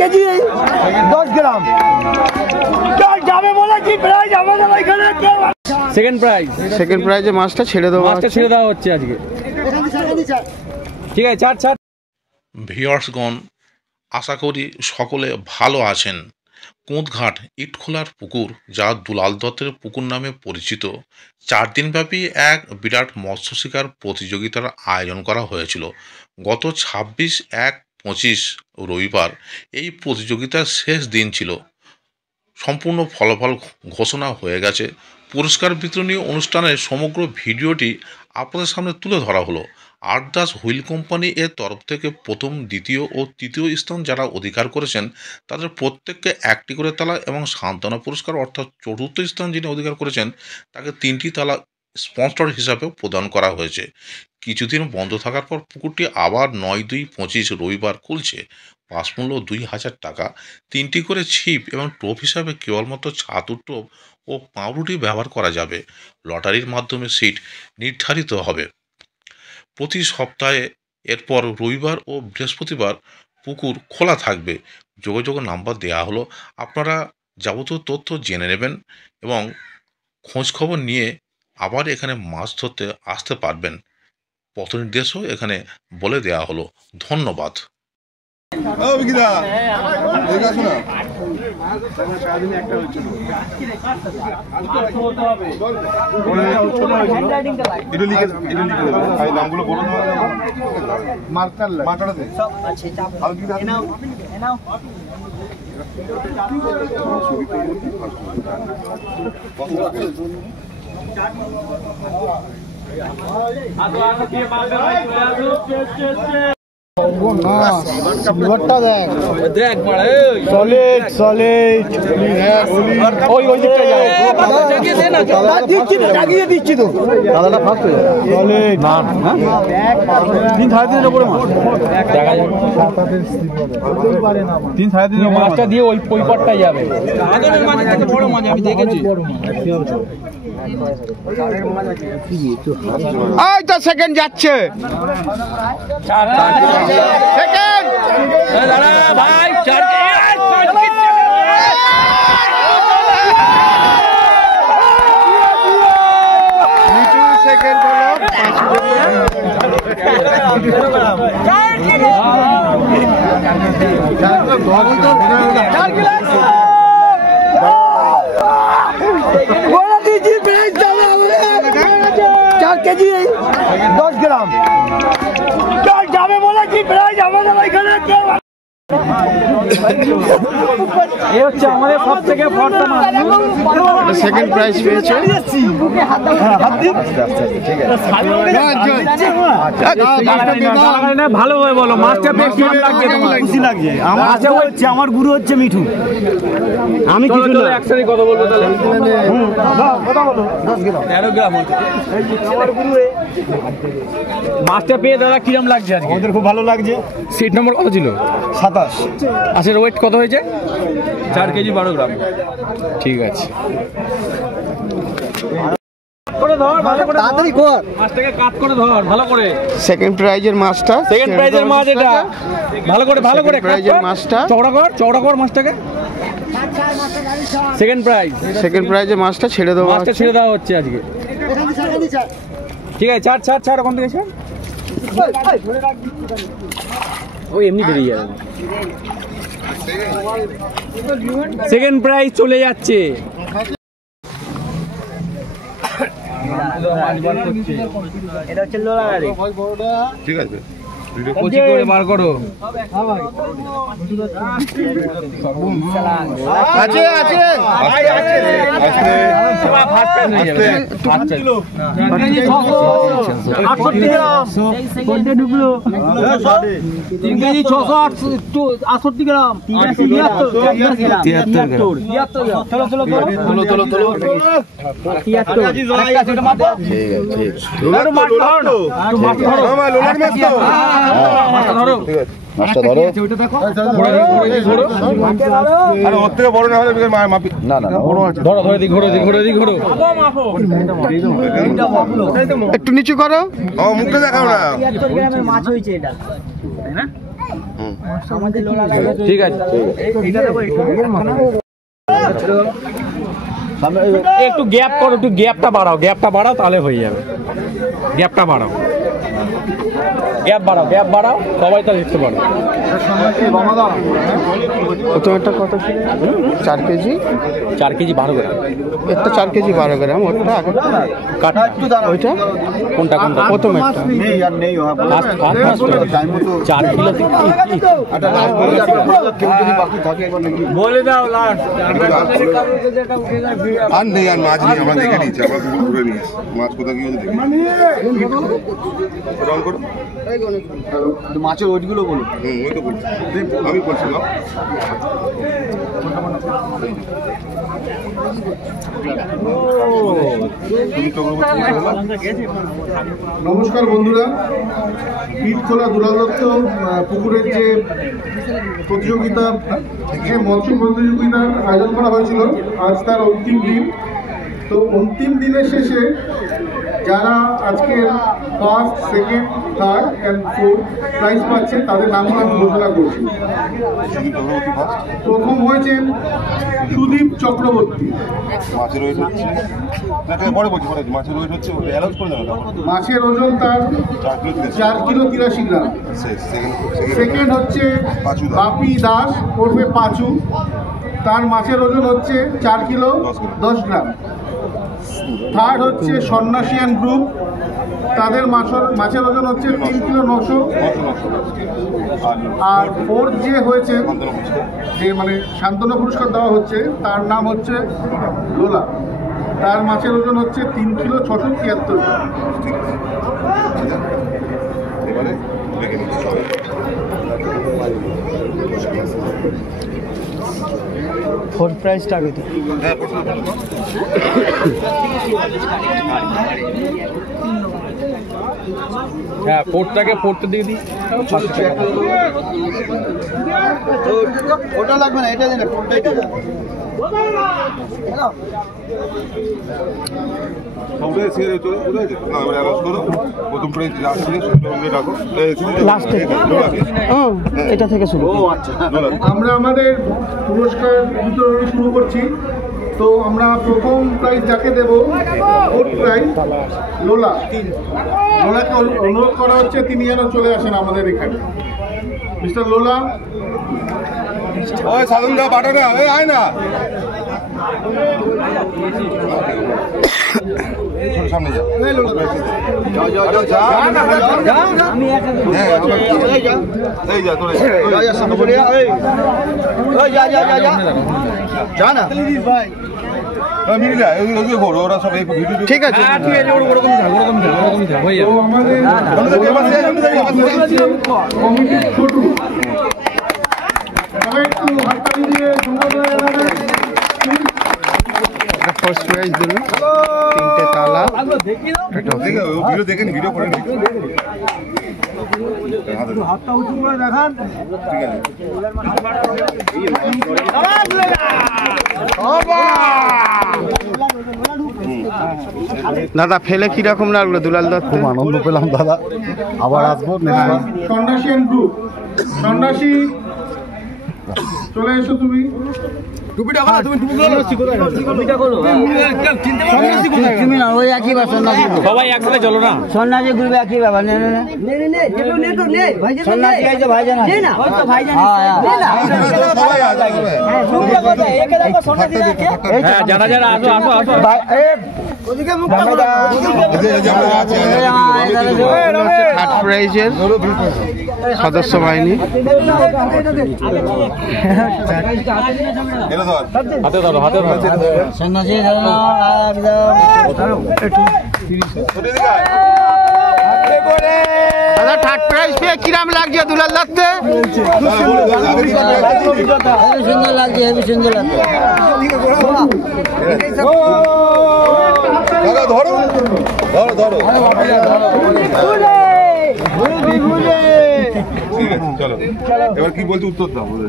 KG 10 গ্রাম যাবে বলে কি প্রাইস আমাদের এখানে সেকেন্ড প্রাইজে মাছটা ছেড়ে দেওয়া হচ্ছে আজকে। ঠিক আছে, ছাড়। ভিউয়ার্সগণ, আশা করি সকলে ভালো আছেন। কোঁদঘাট ইটখোলার পুকুর, যা দুলাল দত্তের পুকুর নামে পরিচিত, 4 দিনব্যাপী এক বিরাট মৎস্য শিকার প্রতিযোগিতার আয়োজন করা হয়েছিল। গত 26/1/25 রবিবার এই প্রতিযোগিতার শেষ দিন ছিল। সম্পূর্ণ ফলাফল ঘোষণা হয়ে গেছে। পুরস্কার বিতরণী অনুষ্ঠানের সমগ্র ভিডিওটি আপনাদের সামনে তুলে ধরা হলো। আরদাস হুইল কোম্পানি এর তরফ থেকে প্রথম, দ্বিতীয় ও তৃতীয় স্থান যারা অধিকার করেছেন তাদের প্রত্যেককে 1টি করে তালা এবং সান্ত্বনা পুরস্কার, অর্থাৎ চতুর্থ স্থান যিনি অধিকার করেছেন তাকে 3টি তালা স্পন্সর হিসাবে প্রদান করা হয়েছে। কিছুদিন বন্ধ থাকার পর পুকুরটি আবার 9/2/25 রবিবার খুলছে। পাস মূল্য 2000 টাকা। 3টি করে ছিপ এবং টোপ হিসাবে কেবলমাত্র ছাতুর টোপ ও পাউরুটি ব্যবহার করা যাবে। লটারির মাধ্যমে সিট নির্ধারিত হবে। প্রতি সপ্তাহে এরপর রবিবার ও বৃহস্পতিবার পুকুর খোলা থাকবে। যোগাযোগ নাম্বার দেওয়া হলো। আপনারা যাবতীয় তথ্য জেনে নেবেন এবং খোঁজখবর নিয়ে আবার এখানে মাছ ধরতে আসতে পারবেন। পথ নির্দেশও এখানে বলে দেওয়া হলো। ধন্যবাদ। মাছটা দিয়ে ওই পাটটাই যাবে। বড় মাছ আমি দেখেছি। সেকেন্ড যাচ্ছে। কেজি 10 গ্রাম যাবে বলে কি প্রাইস আমাদের এখানে আমাদের সব থেকে সেকেন্ড প্রাইজ পেয়েছে। ভালোভাবে বলো, মাছটা বেশ খুশি লাগছে। আমার গুরু হচ্ছে মিঠু। আমি কিছু একসাথে কথা বলবো তাহলে। 13 গ্রাম মাছটা পেয়ে দাদা কিরম লাগছে? আমাদের খুব ভালো লাগছে। সিট নম্বর কত ছিল? 27। আচ্ছা, ওয়েট কত হয়েছে? 4 কেজি 12 গ্রাম। ঠিক আছে, সেকেন্ড প্রাইজের মাছটা, এটা ভালো করে মাছটা চওড়া কর মাছটাকে। সেকেন্ড প্রাইজের মাছটা ছেড়ে দেওয়া হচ্ছে আজকে। ঠিক আছে, ছাড় ওখান থেকে ছাড়। ওই এমনি বেরিয়ে যাবে। সেকেন্ড প্রাইজ চলে যাচ্ছে। এটা হচ্ছে লোলাগাড়ি। ঠিক আছে, কোচি করে বার করো। আছে ঢুকলো 3 কেজি 668 গ্রাম। একটু নিচু করো, মুখটা দেখাও না। 73 গ্রামের মাছ হয়েছে এটা, তাই না? ঠিক আছে, একটু গ্যাপ করো, একটু গ্যাপটা বাড়াও তাহলে হয়ে যাবে। গ্যাপটা বাড়াও, গ্যাপ বাড়াও, সবাই তো দেখতে পারো। প্রথমেরটা কত ছিল? 4 কেজি 12 গ্রাম। একটা 4 কেজি 12 গ্রাম। ওটা ওইটা কোনটা প্রথমেরটা? 4 কিলো বলে দাও লাস্ট। আর নেই, আর মাছ নেই, আমরা দেখে নিচ্ছি, আমরা পুকুর ধরে নিয়েছি। মাছ কোথা গিয়ে দেখি রং করো। মাছের ওইগুলো বলো। ওই তো বলছি, আমি বলছিলাম। নমস্কার বন্ধুরা, ইটখোলা দুলাল দত্ত পুকুরের যে প্রতিযোগিতা, যে মৎস্য প্রতিযোগিতার আয়োজন করা হয়েছিল, আজ তার অন্তিম দিন। তো অন্তিম দিনের শেষে যারা আজকের first, second, third and fourth prize পাচ্ছে তাদের নামগুলো আমি ঘোষণা করছি। প্রথম হয়েছেন সুদীপ চক্রবর্তী। মাছের ওয়েট হচ্ছে, পরে বলছি, মাছের ওয়েট হচ্ছে, অ্যালাউন্স করে দেবে। মাছের ওজন তার 4 কিলো 83 গ্রাম। সেকেন্ড হচ্ছে বাপি দাস ওরফে পাঁচু, তার মাছের ওজন হচ্ছে 4 কিলো 10 গ্রাম। থার্ড হচ্ছে সন্ন্যাসিয়ান গ্রুপ, তাদের মাছের ওজন হচ্ছে 3 কিলো 900। আর ফোর্থ যে হয়েছে, যে মানে শান্তনু পুরস্কার দেওয়া হচ্ছে, তার নাম হচ্ছে লোলা, তার মাছের ওজন হচ্ছে 3 কিলো 673 গ্রাম। এবারে দেখে নিচ্ছি সবাই। ফোর্থ প্রাইজটা আগে তো। হ্যাঁ, পোর্টটাকে পোর্টের দিকে দিই। ওটা লাগবে না, এটা দিন। এটা থেকে শুরু। আমরা আমাদের পুরস্কার বিতরণ শুরু করছি। তো আমরা প্রথম প্রাইজ যাকে দেব, ফোর্থ প্রাইজ লোলাকে অনুরোধ করা হচ্ছে তিনি যেন চলে আসেন আমাদের এখানে। মিস্টার লোলা, ওই সাধন দা বাটা না, ওই আয় না সামনে যা। ঠিক আছে, ফার্স্ট প্রাইজ দিল 3টে তালা। ভিডিও দেখেন, ভিডিও করেন, হাতটা উঁচু করে দেখান। ঠিক আছে। দাদা ফেলে কিরকম লাগলো দুলাল দত্ত? খুব আনন্দ পেলাম দাদা, আবার আসবো। সন্ন্যাসিয়ান গ্রুপ, সন্ন্যাসী চলে এসো তুমি। সবাই একসাথে চলো না। সন্ন্যাসী গ্রুপে একই ব্যাপার। হ্যাঁ, যারা যারা আসো আসো আসো। থার্ড প্রাইজের সদস্য বাহিনী। হাতে ধরো, হাতে ধরো। সন্ন্যাসী দাদা থার্ড প্রাইজ পেয়ে কিরাম লাগছে দুলাল দত্ত? হেবি সুন্দর লাগছে, হেবি সুন্দর লাগছে। ধরো ধরো ধরো। ঠিক আছে চলো এবার কি বলছো উত্তর দাও বলে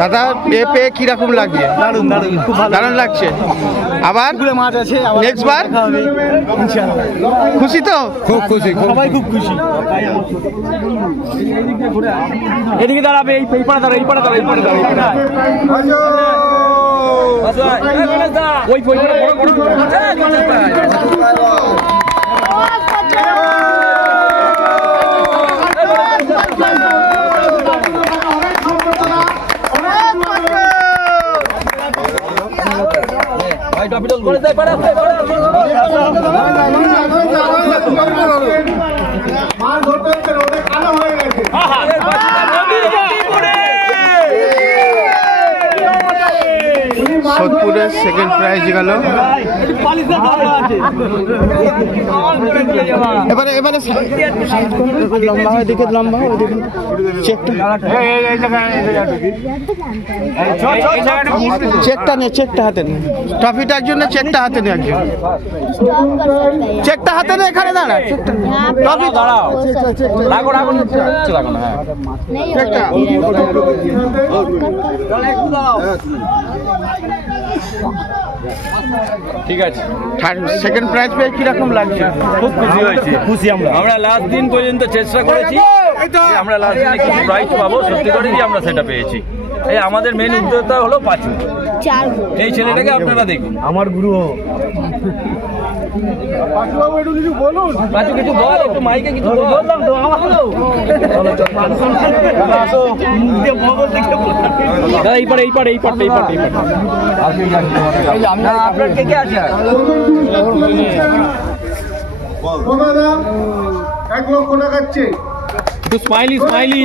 দাদা এ পেয়ে কিরকম লাগছে? দারুন দারুন, খুব ভালো দারুণ লাগছে। আবার মাছ আছে, নেক্সট বার খুশি তো? খুব খুশি, সবাই খুব খুশি। এদিকে দাঁড়াবে, এই পাড়া দাঁড়া, এই পাড়া দাঁড়া, এই পাড়া দাঁড়া, ওই সোদপুরের সেকেন্ড প্রাইজ গেল। এবারে এবারে লম্বা হয়, দিকে লম্বা হয়, চেকটা নে, চেকটা হাতে নে। ট্রফিটা একজন নে, চেকটা হাতে নে একজন। চেকটা হাতে নে, এখানে দাঁড়া। ট্রফি দাঁড়াও, রাখো রাখো, রাখো না, হ্যাঁ চেকটা। ঠিক আছে। সেকেন্ড প্রাইজ পেয়ে কিরকম লাগছে? খুব খুশি হয়েছি, খুশি আমরা লাস্ট দিন পর্যন্ত চেষ্টা করেছি যে আমরা লাস্ট দিনে কিছু প্রাইজ পাবো, সত্যি করে কি আমরা সেটা পেয়েছি। এই আমাদের মেন উদ্যোক্তা হলো পাঁচু, এই ছেলেটাকে আপনারা দেখুন, আমার গুরু। পাঁচু কিছু বল, একটু মাইকে কিছু বললাম তো, এই পারে এই পারে এই পারে এই পারে আপনার কে কে আছে? 1 লক্ষ টাকার চেক। একটু স্মাইলি স্মাইলি।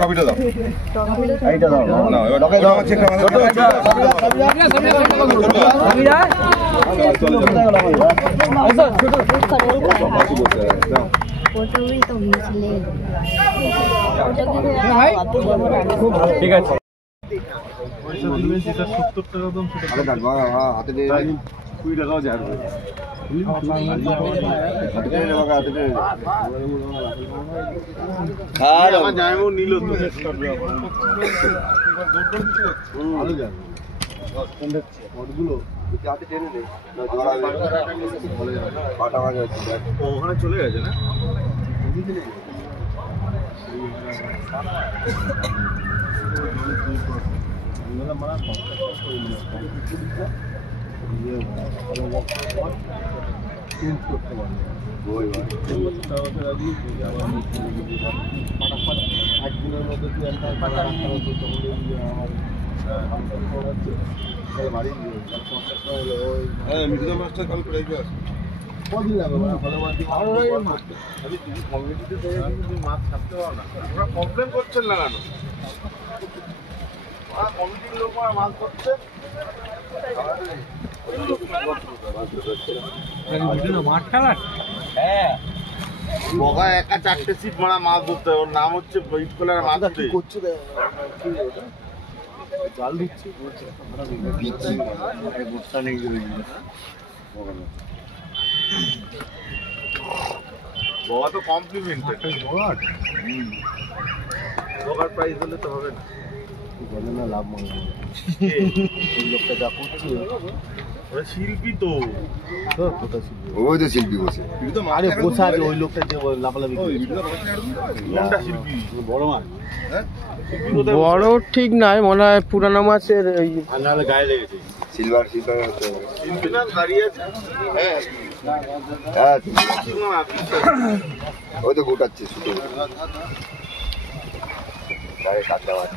কপিটা দাও, না এবার চেক ঠিক আছে। ওখানে চলে গেছে না? মিডিয়া মাস্টার কল করে কমপ্লেন করছেন না কেন? কমিটির লোক মাছ করছে, মাঠ খেলা। হ্যাঁ, বগা একা 4টে সিট মারা মাছ ধরতে, ওর নাম হচ্ছে ইটখোলার মাছ করছে, জাল দিচ্ছে। বগা তো কমপ্লিমেন্টেড, বগার প্রাইস হলে তো হবে না, লাভ মনে লোকটা যা করছে। শিল্পী তো ওই তো শিল্পী বসে, আরে বসে আছে ওই লোকটা যে লাফালাফি কোনটা শিল্পী? বড় মাছ, বড় ঠিক নাই, মনে হয় পুরানো মাছের ওই নাহলে গায়ে লেগেছে। সিলভার সিলভার শিল্পী না দাঁড়িয়ে আছে। হ্যাঁ হ্যাঁ, ওই তো গোটাচ্ছে শুধু গায়ে কাঁচা মাছ।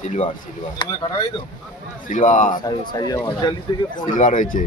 সিলভার সিলভার সিলভার হয়েছে।